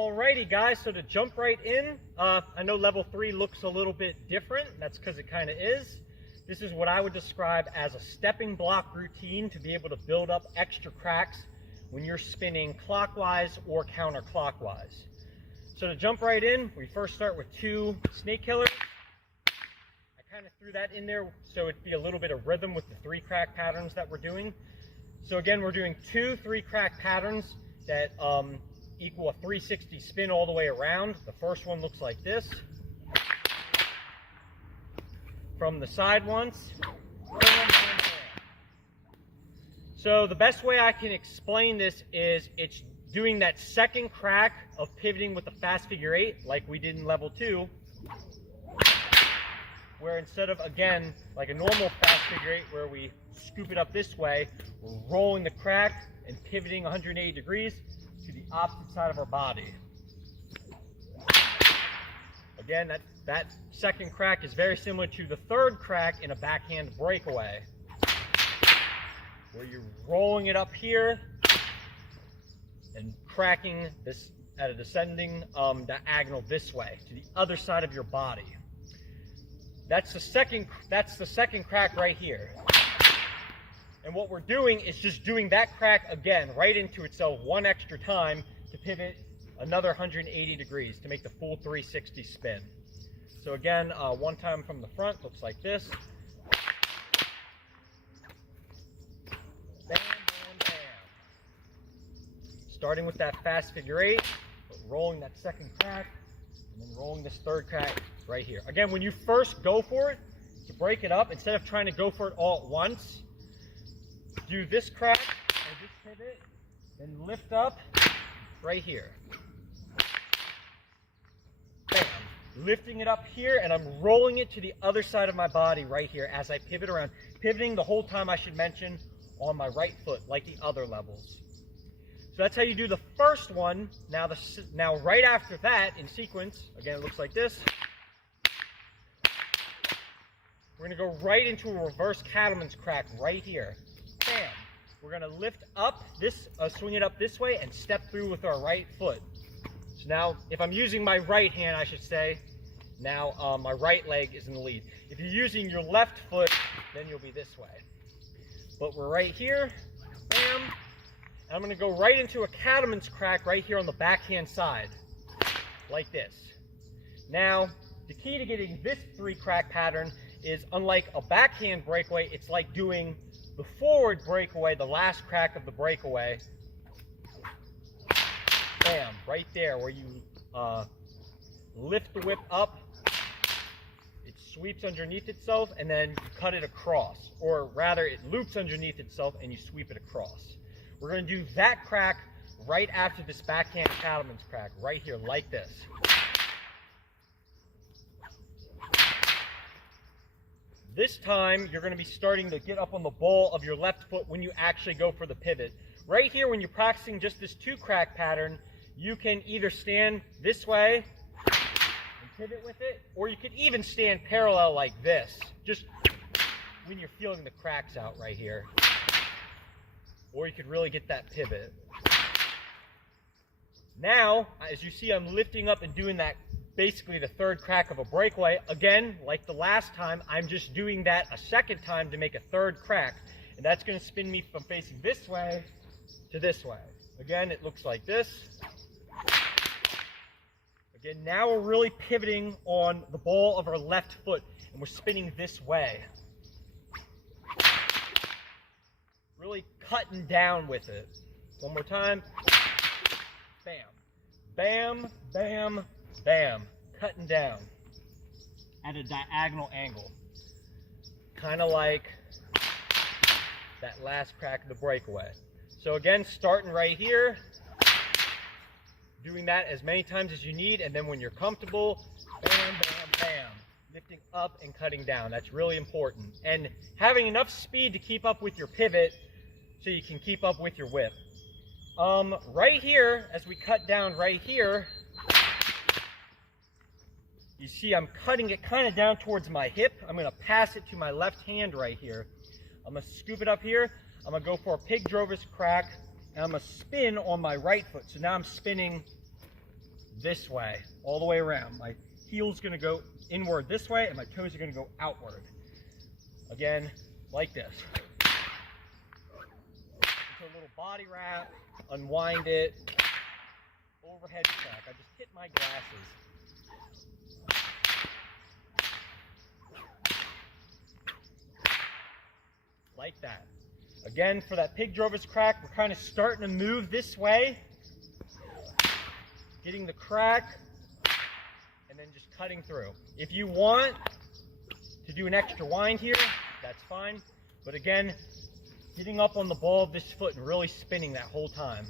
Alrighty guys, so to jump right in, I know level 3 looks a little bit different. That's because it kind of is. This is what I would describe as a stepping block routine to be able to build up extra cracks when you're spinning clockwise or counterclockwise. So to jump right in, we first start with 2 snake killers. I kind of threw that in there so it'd be a little bit of rhythm with the 3 crack patterns that we're doing. So again, we're doing 2 3 crack patterns that equal a 360 spin all the way around. The first one looks like this. From the side once. So the best way I can explain this is it's doing that second crack of pivoting with the fast figure 8 like we did in level 2, where instead of, again, like a normal fast figure 8 where we scoop it up this way, we're rolling the crack and pivoting 180 degrees to the opposite side of our body. Again, that second crack is very similar to the third crack in a backhand breakaway, where you're rolling it up here and cracking this at a descending diagonal this way to the other side of your body. That's the second crack right here. And what we're doing is just doing that crack again right into itself one extra time to pivot another 180 degrees to make the full 360 spin. So again, one time from the front looks like this. Bam, bam, bam. Starting with that fast figure 8, but rolling that second crack, and then rolling this third crack right here. Again, when you first go for it, to break it up, instead of trying to go for it all at once, do this crack or this pivot, then lift up right here. Bam. Lifting it up here, and I'm rolling it to the other side of my body right here as I pivot around. Pivoting the whole time, I should mention, on my right foot, like the other levels. So that's how you do the first one. Now right after that, in sequence, again, it looks like this. We're going to go right into a reverse cattleman's crack right here. Bam. We're going to lift up this, swing it up this way and step through with our right foot. So now, if I'm using my right hand, I should say, now my right leg is in the lead. If you're using your left foot, then you'll be this way. But we're right here, bam. And I'm going to go right into a cattleman's crack right here on the backhand side, like this. Now, the key to getting this 3 crack pattern is, unlike a backhand breakaway, it's like doing the forward breakaway, the last crack of the breakaway. Bam, right there where you lift the whip up, it sweeps underneath itself, and then you cut it across. Or rather, it loops underneath itself and you sweep it across. We're going to do that crack right after this backhand cattleman's crack, right here, like this. This time, you're going to be starting to get up on the ball of your left foot when you actually go for the pivot. Right here, when you're practicing just this 2 crack pattern, you can either stand this way and pivot with it, or you could even stand parallel like this, just when you're feeling the cracks out right here. Or you could really get that pivot. Now, as you see, I'm lifting up and doing that, basically the 3rd crack of a breakaway. Again, like the last time, I'm just doing that a 2nd time to make a 3rd crack. And that's going to spin me from facing this way to this way. Again, it looks like this. Again, now we're really pivoting on the ball of our left foot, and we're spinning this way. Really cutting down with it. One more time. Bam. Bam, bam, bam. Cutting down at a diagonal angle. Kind of like that last crack of the breakaway. So again, starting right here, doing that as many times as you need, and then when you're comfortable, bam, bam, bam. Lifting up and cutting down. That's really important. And having enough speed to keep up with your pivot so you can keep up with your whip. Right here, as we cut down right here, you see I'm cutting it kind of down towards my hip. I'm going to pass it to my left hand right here. I'm going to scoop it up here. I'm going to go for a pig drover's crack, and I'm going to spin on my right foot. So now I'm spinning this way, all the way around. My heel's gonna go inward this way, and my toes are gonna go outward. Again, like this. Into a little body wrap, unwind it, overhead crack. I just hit my glasses. Like that. Again, for that pig drover's crack, we're kind of starting to move this way, getting the crack, and then just cutting through. If you want to do an extra wind here, that's fine. But again, getting up on the ball of this foot and really spinning that whole time.